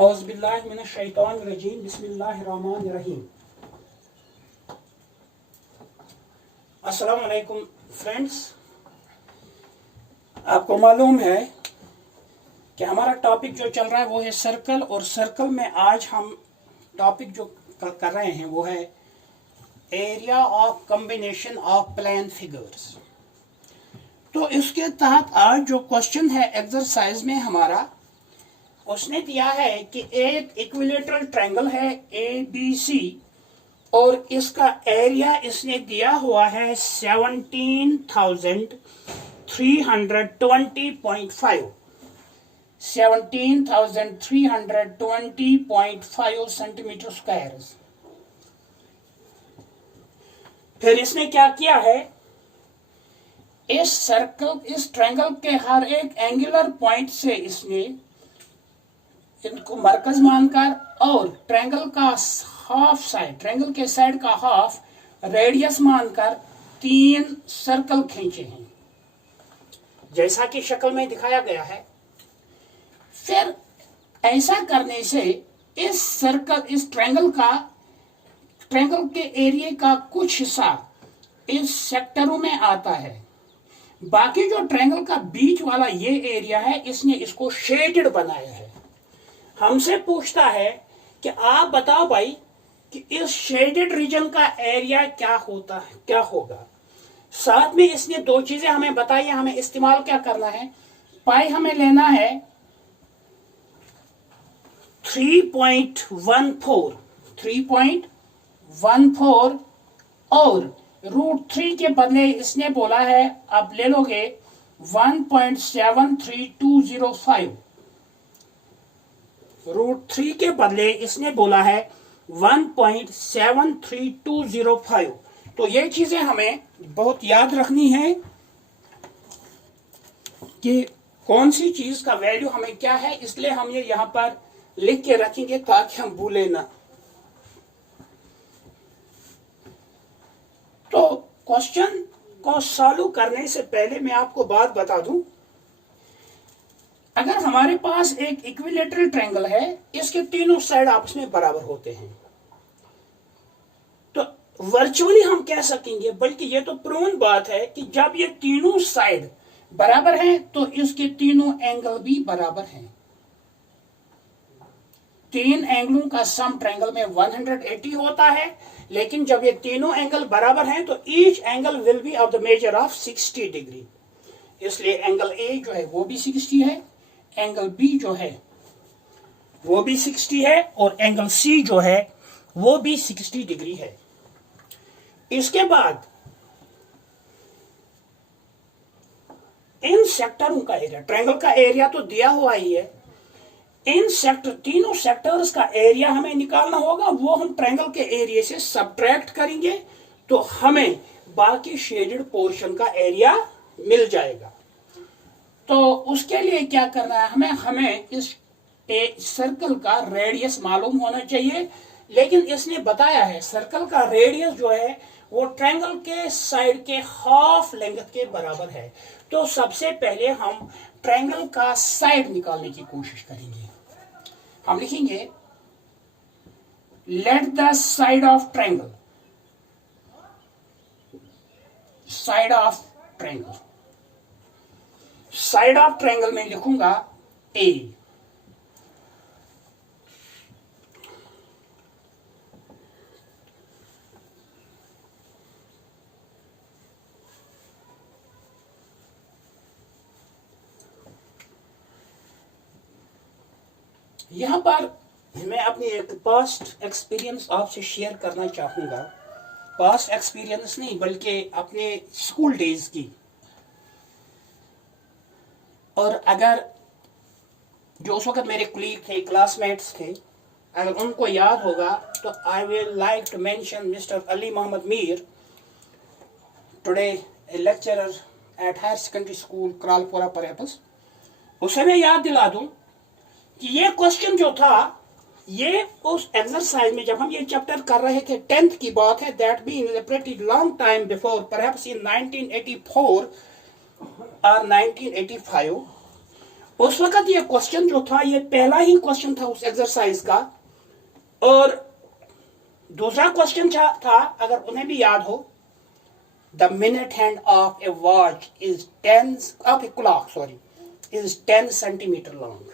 औज़ुबिल्लाहिमिनश्शैतानिर्रजीम बिस्मिल्लाहिर्रहमानिर्रहीम। अस्सलाम वालेकुम फ्रेंड्स, आपको मालूम है कि हमारा टॉपिक जो चल रहा है वो है सर्कल, और सर्कल में आज हम टॉपिक जो कर रहे हैं वो है area of combination of plane figures. तो इसके तहत आज जो क्वेश्चन है एक्सरसाइज में हमारा, उसने दिया है कि एक इक्विलेटरल ट्रायंगल है ABC और इसका एरिया इसने दिया हुआ है 17,320.5 17,320.5 सेंटीमीटर स्क्वायर। फिर इसने क्या किया है, इस सर्कल इस ट्रायंगल के हर एक एंगुलर पॉइंट से इसने इनको मरकज मानकर और ट्रायंगल का हाफ साइड, ट्रायंगल के साइड का हाफ रेडियस मानकर 3 सर्कल खींचे हैं, जैसा कि शक्ल में दिखाया गया है। फिर ऐसा करने से इस सर्कल इस ट्रायंगल के एरिया का कुछ हिस्सा इस सेक्टरों में आता है। बाकी जो ट्रायंगल का बीच वाला ये एरिया है, इसने इसको शेडेड बनाया है। हमसे पूछता है कि आप बताओ भाई कि इस शेडेड रीजन का एरिया क्या होता है, क्या होगा। साथ में इसने दो चीजें हमें बताई है, हमें इस्तेमाल क्या करना है। पाई हमें लेना है 3.14 और √3 के बदले इसने बोला है अब ले लोगे 1.73205। √3 के बदले इसने बोला है 1.73205। तो ये चीजें हमें बहुत याद रखनी है कि कौन सी चीज का वैल्यू हमें क्या है, इसलिए हम ये यहां पर लिख के रखेंगे ताकि हम भूले ना। तो क्वेश्चन को सॉल्व करने से पहले मैं आपको बात बता दूं, अगर हमारे पास एक इक्विलेटरल ट्रायंगल है, इसके तीनों साइड आपस में बराबर होते हैं, तो वर्चुअली हम कह सकेंगे, बल्कि ये तो प्रूवन बात है कि जब ये तीनों साइड बराबर हैं तो इसके तीनों एंगल भी बराबर हैं। 3 एंगलों का सम ट्रायंगल में 180 होता है, लेकिन जब ये तीनों एंगल बराबर हैं तो each angle will be of the measure of 60 degree. इसलिए एंगल ए जो है वो भी 60 है, एंगल बी जो है वो भी 60 है, और एंगल सी जो है वो भी 60 डिग्री है। इसके बाद इन सेक्टरों का एरिया, ट्रायंगल का एरिया तो दिया हुआ ही है, इन तीनों सेक्टर्स का एरिया हमें निकालना होगा। वो हम ट्रायंगल के एरिया से सब्ट्रैक्ट करेंगे तो हमें बाकी शेडेड पोर्शन का एरिया मिल जाएगा। तो उसके लिए क्या करना है, हमें इस सर्कल का रेडियस मालूम होना चाहिए। लेकिन इसने बताया है सर्कल का रेडियस जो है वो ट्रायंगल के साइड के हाफ लेंथ के बराबर है। तो सबसे पहले हम ट्रायंगल का साइड निकालने की कोशिश करेंगे। हम लिखेंगे let the side of triangle, side of triangle, side of triangle में लिखूंगा ए। यहां पर मैं अपनी एक पास्ट एक्सपीरियंस आपसे शेयर करना चाहूंगा। पास्ट एक्सपीरियंस नहीं बल्कि अपने स्कूल डेज की। और अगर जो उस वक्त मेरे कलीग थे, क्लासमेट्स थे, अगर उनको याद होगा तो I will like to mention mister Ali Mohammad Mir, today a lecturer at higher secondary school Karalpura परेपस। उसे मैं याद दिला दूं कि ये क्वेश्चन जो था, ये उस एक्सरसाइज में जब हम ये चैप्टर कर रहे थे, 10th की बात है, that being a pretty long time before, perhaps in 1984 और 1985, उस वक्त ये क्वेश्चन जो था ये पहला ही क्वेश्चन था उस एक्सरसाइज का, और दूसरा क्वेश्चन था, अगर उन्हें भी याद हो, the minute hand of A watch is 10 centimetre long.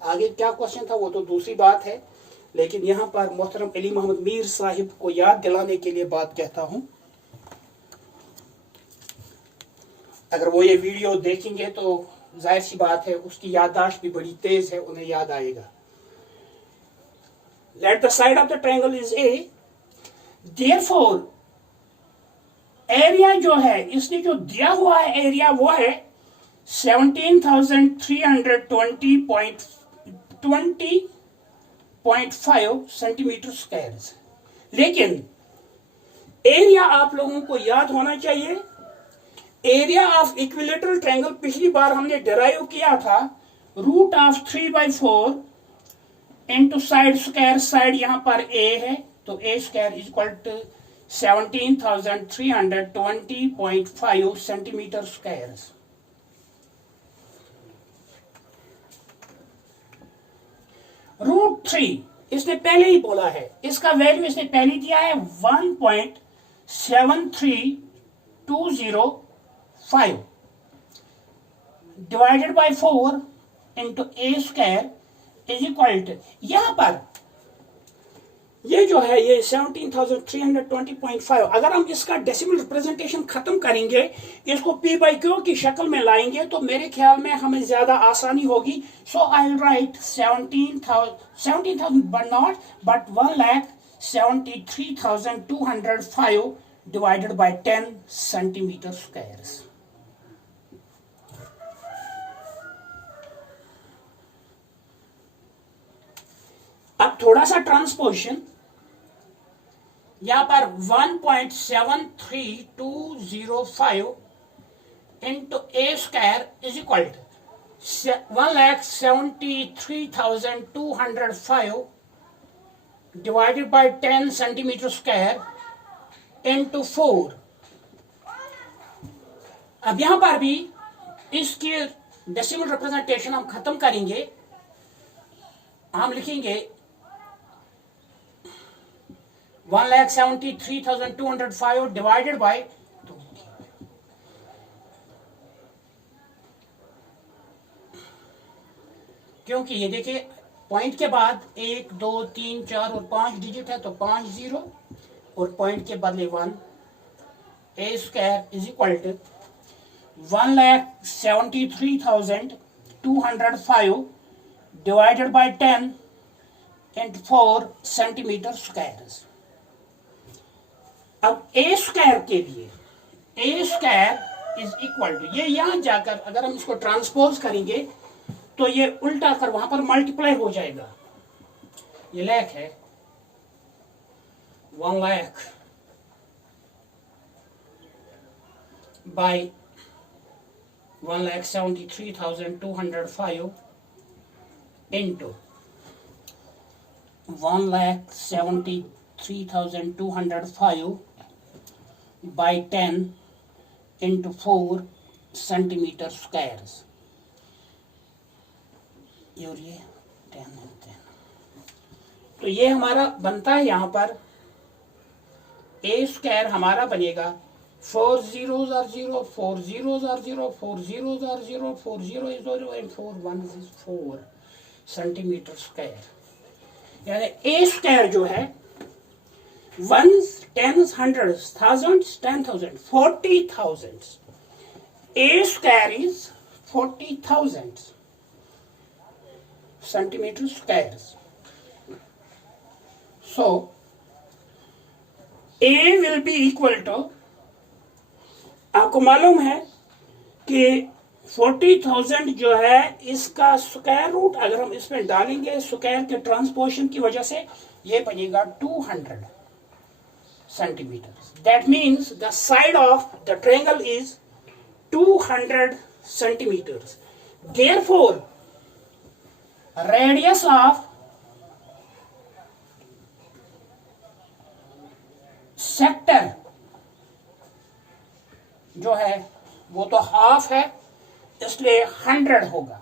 आगे क्या क्वेश्चन था वो तो दूसरी बात है, लेकिन यहां पर मोहतरम अली मोहम्मद मीर साहिब को याद दिलाने के लिए बात कहता हूं। अगर वो ये वीडियो देखेंगे तो जाहिर सी बात है उसकी याददाश्त भी बड़ी तेज है, उन्हें याद आएगा। Let the side of the triangle is a, therefore area जो है, इसने जो दिया हुआ है एरिया वो है 17,320.5 सेंटीमीटर स्क्वायर। लेकिन एरिया आप लोगों को याद होना चाहिए, एरिया ऑफ इक्विलेटरल ट्रायंगल पिछली बार हमने डिराइव किया था √3/4 इंटू साइड स्क्वायर। साइड यहां पर ए है तो A square is equal to 17,320.5 centimetre square. √3 इसने पहले ही बोला है, इसका वैल्यू इसने पहले दिया है 1.73205 divided by 4 into A square is equal to, यहां पर ये जो है ये 17,320.5, अगर हम इसका डेसिमल रिप्रेजेंटेशन खत्म करेंगे, इसको p/q की शक्ल में लाएंगे तो मेरे ख्याल में हमें ज्यादा आसानी होगी। So I will write 17,000 but not but 1,73,205 divided by 10 centimetre square. अब थोड़ा सा ट्रांसपोजिशन, यहां पर 1.73205 into A square is equal to 1,73,205 divided by 10 centimetre square into 4। अब यहां पर भी इसके डेसिमल रिप्रेजेंटेशन हम खत्म करेंगे, हम लिखेंगे 1,73,205 डिवाइडेड बाय, क्योंकि ये देखिए पॉइंट के बाद 1 2 3 4 और 5 डिजिट है तो 5 0 और पॉइंट के बदले 1, A square is equal to 1,73,205 divided by 10 into 4 centimetre square. अब ए स्क्वायर के लिए A square is equal to, ये यहां जाकर अगर हम इसको ट्रांसपोज करेंगे तो ये उल्टा कर वहां पर मल्टीप्लाई हो जाएगा। ये लाख है 1 lakh by 1,73,205 into 1,73,205 by 10 into 4 centimetre square. और ये 10 है 10, तो ये हमारा बनता है यहां पर ए स्क्वायर हमारा बनेगा 4 zeros are 0, 4 zeros are 0, 4 zeros are 0, 4 0 is 0 and 4 1 is 4 centimetre square. यानी ए स्क्वायर जो है 1s 10s 100s 1000s 10,000 40,000, a square is 40,000 centimetre square. So a will be equal to, आपको मालूम है कि 40,000 जो है इसका स्क्वायर रूट अगर हम इसमें डालेंगे स्क्वायर के ट्रांसपोजिशन की वजह से ये बनेगा 200 centimetre. That means the side of the triangle is 200 centimetres. Therefore radius of sector जो है वो तो हाफ है, इसलिए 100 होगा।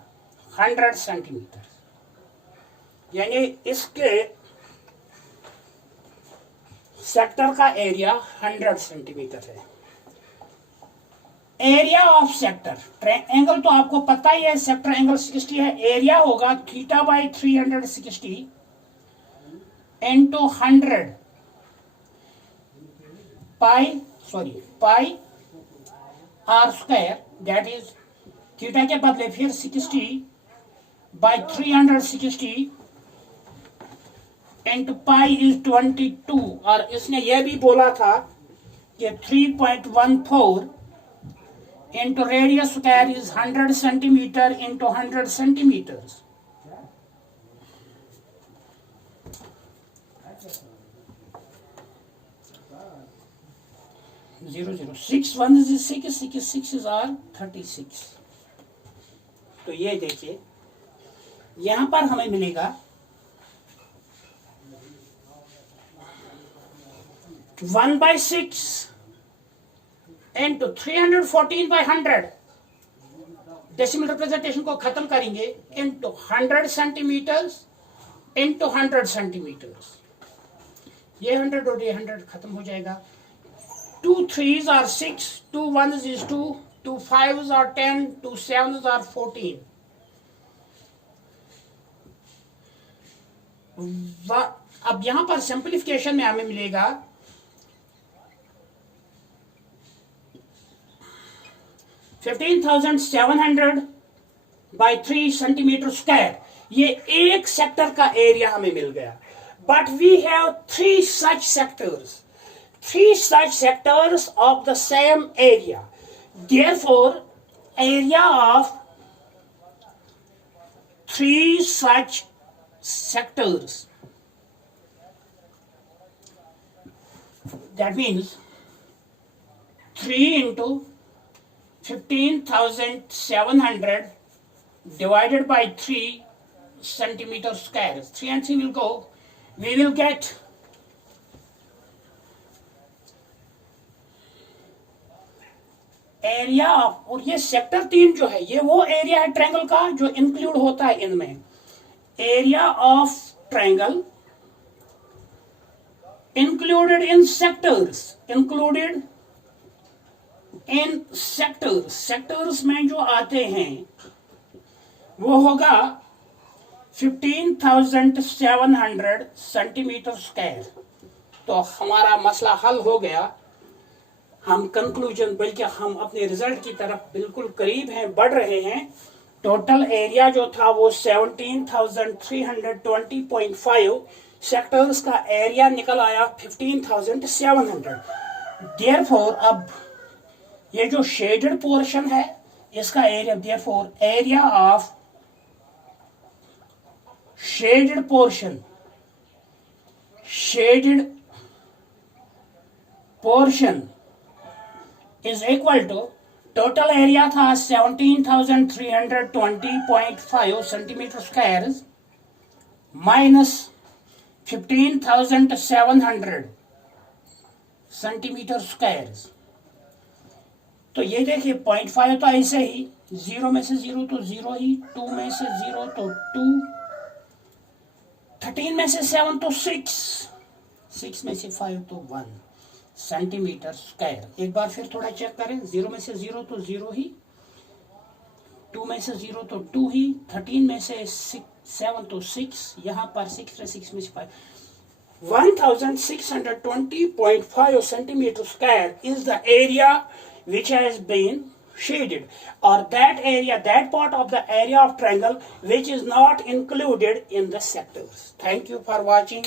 100 सेंटीमीटर, यानी इसके सेक्टर का एरिया 100 सेंटीमीटर है। एरिया ऑफ सेक्टर, एंगल तो आपको पता ही है, सेक्टर एंगल 60 है, एरिया होगा theta by 360 into 100 pi r square, that is theta के बदले फिर 60 बाई 360 इंटू पाई इज 22, और इसने यह भी बोला था कि 3.14 into radius square is 100 centimetre into 100 centimetres. Zero zero 6 1 is 6 6 is 36। तो ये देखिए यहां पर हमें मिलेगा 1/6 इंटू 314/100, डेसिमल रिप्रेजेंटेशन को खत्म करेंगे, इंटू 100 सेंटीमीटर्स इंटू 100 सेंटीमीटर्स। ये 100 और ये 100 खत्म हो जाएगा। 2 3s are 6, 2 1s is 2, 2 5s are 10, 2 7s are 14। अब यहां पर सिंप्लीफिकेशन में हमें मिलेगा 15,700 बाई 3 सेंटीमीटर स्क्वायर। ये एक सेक्टर का एरिया हमें मिल गया, but we have 3 such sectors of the same area. Therefore, area of 3 such sectors, that means 3 into 15,700 divided by 3 centimeter square. 3 and 3 will go. We will get area of, और ये sector 3 जो है ये वो area है triangle का जो include होता है इनमें। Area of triangle included in sectors, sectors में जो आते हैं वो होगा 15,700 सेंटीमीटर स्क्वायर। तो हमारा मसला हल हो गया। हम कंक्लूजन, बल्कि हम अपने रिजल्ट की तरफ बिल्कुल करीब हैं, बढ़ रहे हैं। टोटल एरिया जो था वो 17,320.5, सेक्टर्स का एरिया निकल आया 15,700। देयरफॉर अब ये जो शेडेड पोर्शन है इसका area, therefore area of shaded portion is equal to total area था 17,320.5 centimetre square minus 15,700 centimetre square. तो ये देखिए 0.5 तो ऐसे ही, 0 में से 0 तो 0 ही, 2 में से 0 तो 2, 13 में से 7 तो 6 में से 5 तो 1 सेंटीमीटर स्क्वायर। एक बार फिर थोड़ा चेक करें, 0 में से 0 तो 0 ही, 2 में से 0 तो 2 ही, 13 में से 7 तो 6, यहाँ पर 6 में से 5, 1620.5 centimeter square is the area which has been shaded, or that area, that part of the area of triangle which is not included in the sectors. Thank you for watching.